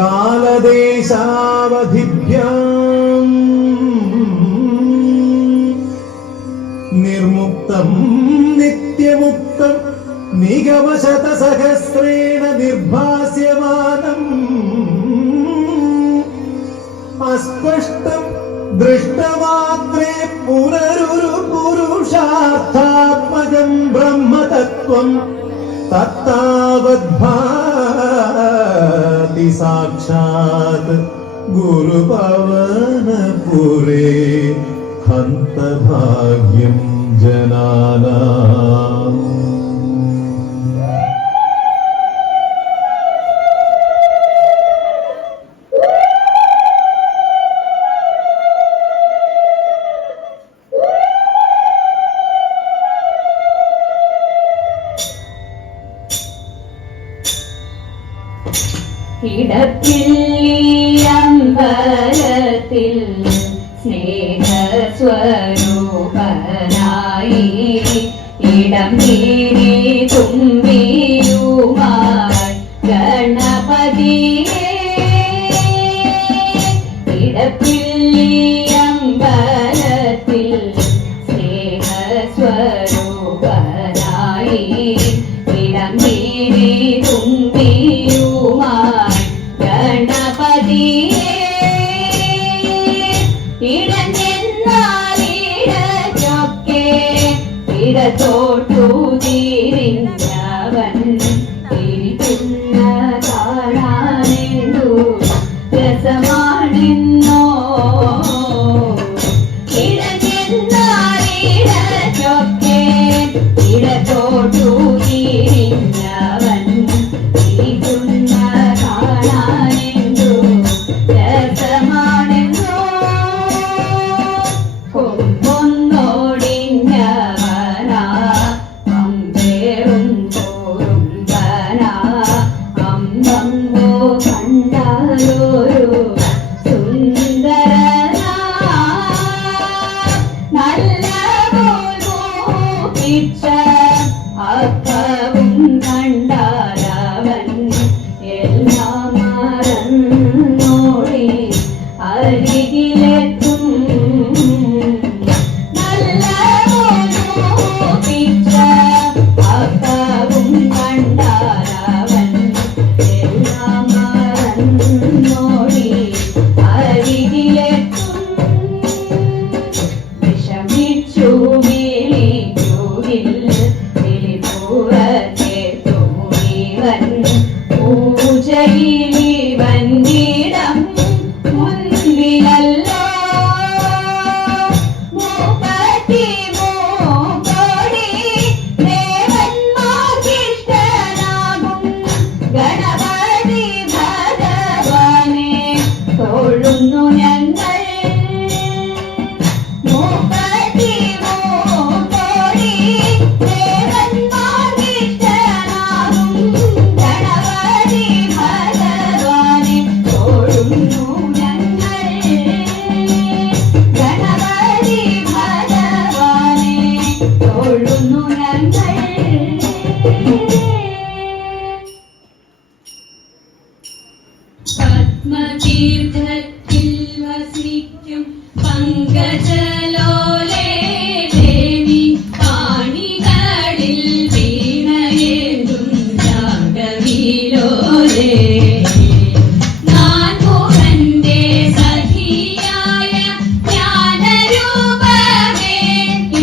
കാലദേശാവധിഭ്യാം നിർമുക്തം നിത്യമുക്തം നിഗമശതസഹസ്രേണ നിർഭാസ്യമാനം അസ്പഷ്ടം ദൃഷ്ടമാത്രേ പുനരുരു പുരുഷാർത്ഥാത്മജം ബ്രഹ്മതത്വം തത്താവദ്ഭാതി സാക്ഷാത് ഗുരുപവനപുരേ ഹന്തഭാഗ്യം ജനാനാം. ഇടപ്പില്ലമ്പലത്തിൽ സ്നേഹസ്വരൂപനായി ഇടം നീരി തുമ്പിയുമായി ഗണപതിയേ. ഇടപ്പില്ലമ്പലത്തിൽ സ്നേഹസ്വരൂപനായി ഇടം നീരി തുമ്പിയുമായി ഗണപതിയേ. ഇടഞ്ഞെന്നാലിടച്ചൊക്കെ ഇടത്തോട്ടു തിരിഞ്ഞവൻ തിരിക്കുന്ന കാണാനെന്തു രസമാണെന്നോ. ഇടഞ്ഞെന്നാലിടച്ചൊക്കെ ഇടത്തോട്ടു തിരിഞ്ഞവൻ തിരിക്കുന്ന കാണാനെന്തു രസമാണെന്നോ. കൊമ്പൊന്നോടിഞ്ഞവനാ അമ്പേറും തോറും തനാ അമ്പമ്പോ കണ്ടാലൊരു സുന്ദരനാ. നല്ല പിച്ച അക്കവും കണ്ടാലവൻ എല്ലാം മറന്നോടി അരികിലെത്തും. നല്ല പിച്ച അക്കവും കണ്ടാലവൻ എല്ലാം മറന്നോടി അരികിലെത്തും. വിഷമിച്ചു വിളിക്കുകിൽ വിളിപ്പുറത്തെത്തുമിവൻ പൂജയിലിവൻ ഇടം മുൻപിലല്ലോ. മൂപ്പത്തി മൂക്കോടി ദേവന്മാർക്കിഷ്ടനാകും ഗണപതി ഭഗവാനെ തൊഴുന്നു ഞങ്ങൾ. മൂപ്പത്തി മൂക്കോടി ദേവന്മാർക്കിഷ്ടനാകും ഗണപതി ഭഗവാനെ തൊഴുന്നു ഞങ്ങൾ. ഗണപതി ഭഗവാനെ തൊഴുന്നു ഞങ്ങൾ. പത്മതീർത്ഥത്തിൽ വസിക്കും പങ്കജലോലേ ദേവി പാണികളിൽ വീണയേന്തും രാഗവിലോലേ. നാൻമുഖന്റെ സഖിയായ ജ്ഞാനരൂപമേ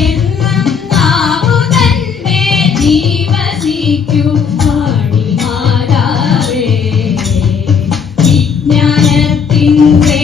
എന്നും നാവുതന്നെ ജീവസിക്കും പാണിമാതാവേ. വിജ്ഞാനത്തിൻ്റെ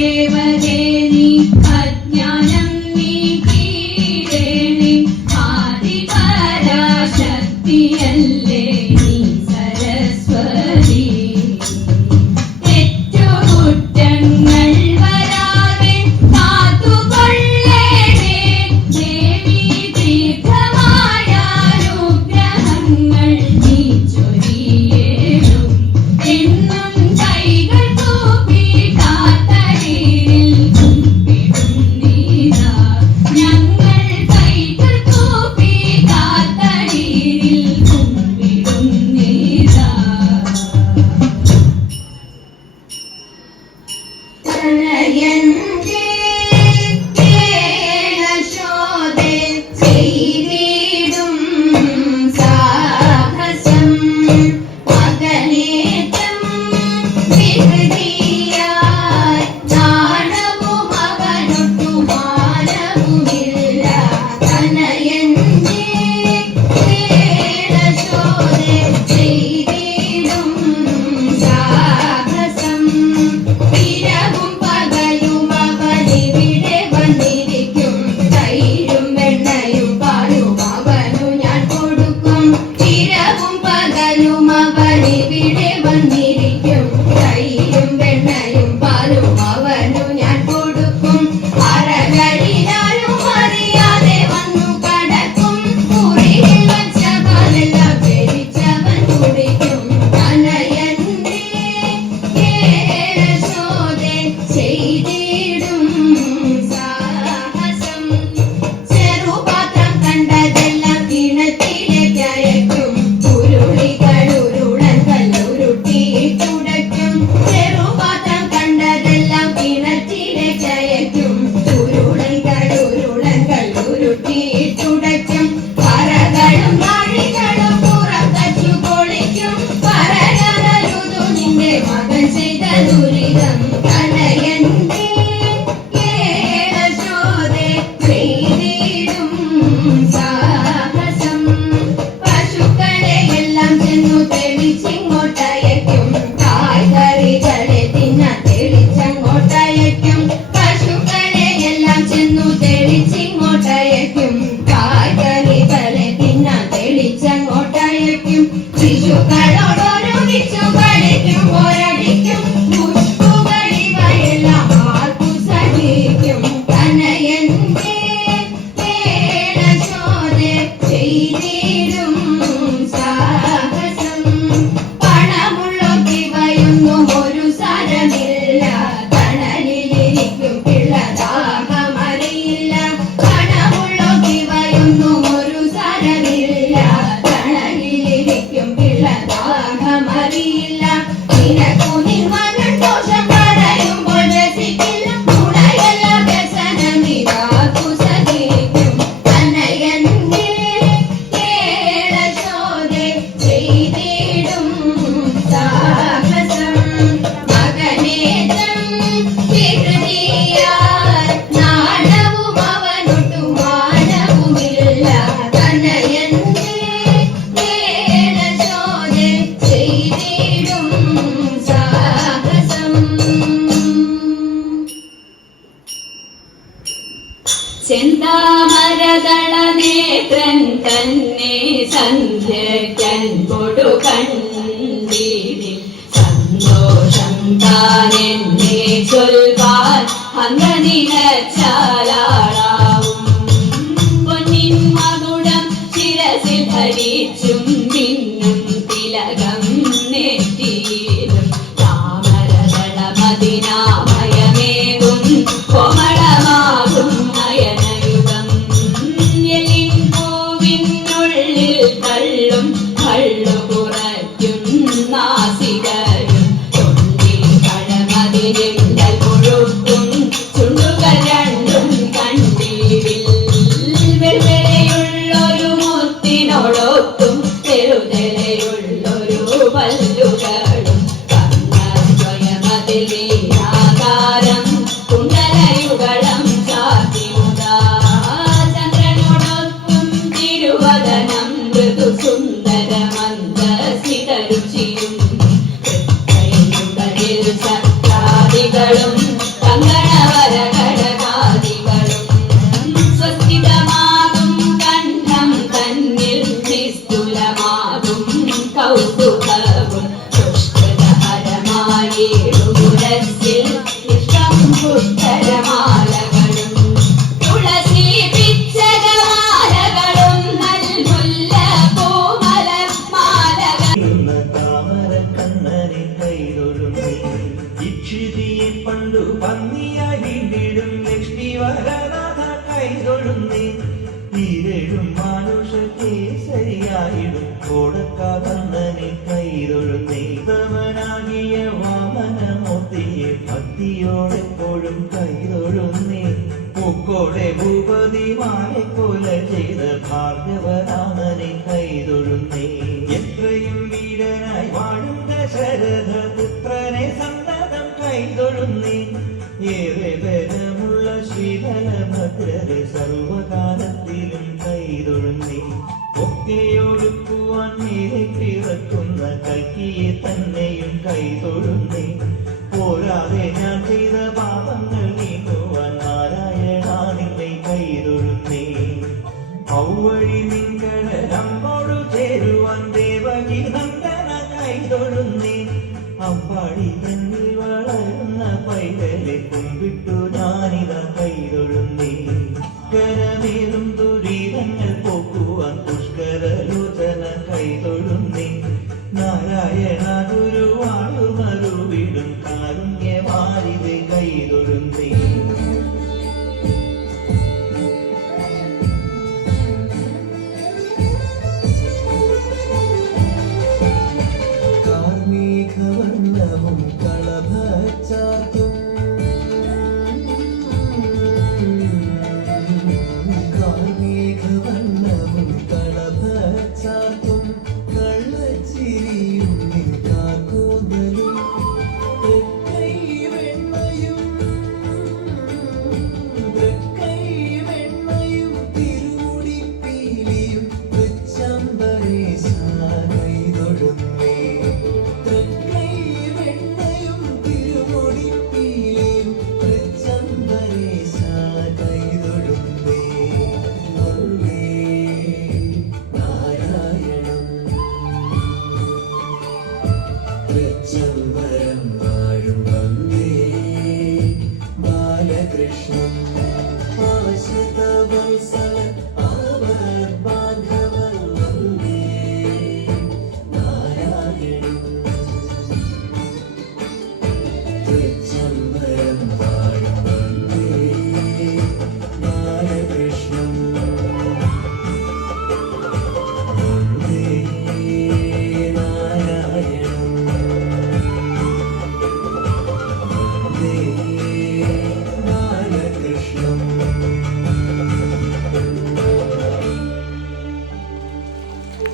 തനയന്റെ കേളശോധേ ചെയ്തിടും സാഹസം മകനേറ്റം വികൃതിയായി നാണവും അവനൊട്ടു മാനവുമില്ല തനയന്റെ കേളശോധേ ചെയ്തിടും സാഹസം ഇരവും പകലും അവനിവിടെ വന്നിരിക്കും തൈരും വെണ്ണയും പാലും അവനു ഞാൻ കൊടുക്കും ഇരവും പകലും അവനിവിടെ വന്നിരിക്കും തൈരും വെണ്ണയും പാലും അവനു ഞാൻ കൊടുക്കും അറകളിലാരും അറിയാതെ വന്നു കടക്കും മുറിയിൽ വച്ച പാലെല്ലാം പെരിച്ചവൻ കുടിക്കും തനയന്റെ കേളശോധേ ചെയ്തിടും സാഹസം ചെറുപാത്രം കണ്ടതെല്ലാം കിണറ്റിലേക്കയക്കും ഉരുളികളുരുളൻ കല്ലുരുട്ടിയിട്ടുടയ്ക്കും ചെറുപാത്രം കണ്ടതെല്ലാം കിണറ്റിലേക്കയക്കും ഉരുളികളുരുളൻ കല്ലുരുട്ടിയിട്ടുടയ്ക്കും പറകളും നാഴികളും പുറത്തച്ചു പൊളിക്കും പറയരുതു നിന്റെ മകൻ ചെയ്ത ദുരിതം തനയന്റെ കേളശോധേ ചെയ്തിടും സാഹസം പശുക്കളെ എല്ലാം ചെന്നു തെളിച്ചിങ്ങോട്ടയക്കും കായ്കറികളെ തിന്നാൻ തെളിച്ചങ്ങോട്ടയക്കും പശുക്കളെ എല്ലാം ചെന്നു തെളിച്ചിങ്ങോട്ടയക്കും കായ്കറികളെ തിന്നാൻ തെളിച്ചങ്ങോട്ടയക്കും ശിശുക്കളോടൊരുമിച്ചു കളിക്കും പോരടിക്കും മുഷ്കുകളിവയെല്ലാം ആർക്കു സഹിക്കും തനയന്റെ കേളശോധേ ചെയ്തിടും സാഹസം പണമുള്ളൊക്കിവയൊന്നും ഒരു സാരമില്ല തണലിലിരിക്കും പിള്ളദാഹമറിയില്ല പണമുള്ളൊക്കിവയൊന്നും ഒരു സാരമില്ല തണലിലിരിക്കും പിള്ളദാഹമറിയില്ല നിനക്കു നിർമ്മലൻ ദോഷം പറയുമ്പോൾ രസിക്കില്ല ഗുണയല്ല വ്യസനമിതാക്കു സഹിക്കും തനയന്റെ കേളശോധേ ചെയ്തിടും സാഹസം മകനേറ്റം വികൃതിയായി നാണവും അവനൊട്ടു മാനവുമില്ല തനയന്റെ കേളശോധേ ചെയ്തിടും സാഹസം ചെന്താമരദള നേത്രൻ തന്നെ സന്ധ്യക്കൻ കൊടുകണ്ടീരിൽ സന്തോഷം താനെന്നെ ചൊൽവാൻ അംഗനിലച്ചാലാളാവും പൊന്നിൻ മകുടം ശിരസിൽ ധരിച്ചും മിന്നും തിലകം നെറ്റിയിലും താമരദള മദിനാമയമേകും കോമളമാകും നയനയുഗം എല്ലിൻ പൂവിനുള്ളിൽ തള്ളും കള്ളു കുറയ്ക്കും നാസികരും തൊണ്ടിൽ കഴമതിരിന്തൽ കൊഴുക്കും ചുണ്ടുകൾ രണ്ടും കണ്ടീരിൽ വെള്ളിയുള്ളൊരു മുത്തിനോടൊത്തും ചെറുതലയുള്ളൊരു പല്ലുകളും കണ്ണസ്വയമതിൽ ആകാരം കുണ്ടലയുഗളം ചാത്തിമുതാ ചന്ദ്രനോടൊത്തും തിരുവദനം ഋതു സുന്ദരമന്ദസിതരുചിയും തൃക്കൈയുകളിൽ ചക്രാദികളും കങ്കണവര ഘടകാദികളും സ്വസ്ഥിതമാകും കണ്ഠം തന്നിൽ നിസ്തുലമാകും കൗതുകവും ദുഷ്കൃതഹരമായി ഗുരസ്സിൽ ഇഷ്ടം പുഷ്കരമാലകളും തുളസി പിച്ചകമാലകളും നൽമുല്ല കോമല മാലകളും താമരക്കണ്ണനെ കൈതൊഴുന്നേ ഇക്ഷിതിയെ പണ്ടു പന്നിയായി വീണ്ടിടും ലക്ഷ്മി വരനാഥ കൈതൊഴുന്നേ ഈരഴും മാനുഷ കേസരിയായിടും കോടക്കാതണ്ണനെ കൈതൊഴുന്നേ തവനാകിയ വാമനമൂർത്തിയെ ഭക്തി ഭക്തിയോടെപ്പോഴും കൈതൊഴുന്നേ പൂക്കോടെ ഭൂപതി മാലെ കൊല ചെയ്ത ഭാർഗവരാമനെ കൈതൊഴുന്നേ എത്രയും വീരനായി വാഴും ദശരഥ പുത്രനെ സന്തതം കൈതൊഴുന്നേ ഏറെ ബലമുള്ള ശ്രീബലഭദ്രരെ സർവകാലത്തിലും കൈതൊഴുന്നേ ഒക്കെയൊടുക്കുവാൻ നേരെ പിറക്കുന്ന കൽക്കിയെ തന്നെയും കൈതൊഴുന്നേ പോരാതെ ഞാൻ ചെയ്ത പാപങ്ങൾ നീങ്ങുവാൻ നാരായണ നിന്നെ കൈതൊഴുന്നേ ഔവഴി നിൻകടലമ്പോടു ചേരുവാൻ ദേവകി നന്ദന കൈതൊഴുന്നേ അമ്പാടി തന്നിൽ വളരുന്ന പൈതലെ കുമ്പിട്ടു ഞാനിതാ കൈതൊഴുന്നേ കരമേറും ദുരിതങ്ങൾ പോക്കുവാൻ പുഷ്കരലോചന കൈതൊഴുന്നേ നാരായണ ഗുരുവായൂർമരുവിടും കാരുണ്യവാരിതെ കൈതൊഴുന്നേ കാർമേഘവർണ്ണവും കളഭച്ചാർത്തും കാർമേഘവർണ്ണവും കളഭച്ചാർത്തും കള്ളച്ചിരിയും നിൻ കാർക്കൂന്തലും തൃക്കൈ വെണ്ണയും തിരുമുടിപ്പീലിയും തൃച്ചംബരേശ കൈതൊഴുന്നേ തൃക്കൈ വെണ്ണയും തിരുമുടിപ്പീലിയും തൃച്ചംബരേശ കൈതൊഴുന്നേ അരുളേ നാരായണം തൃച്ചംബരം വാഴും വന്ദേ ബാലകൃഷ്ണം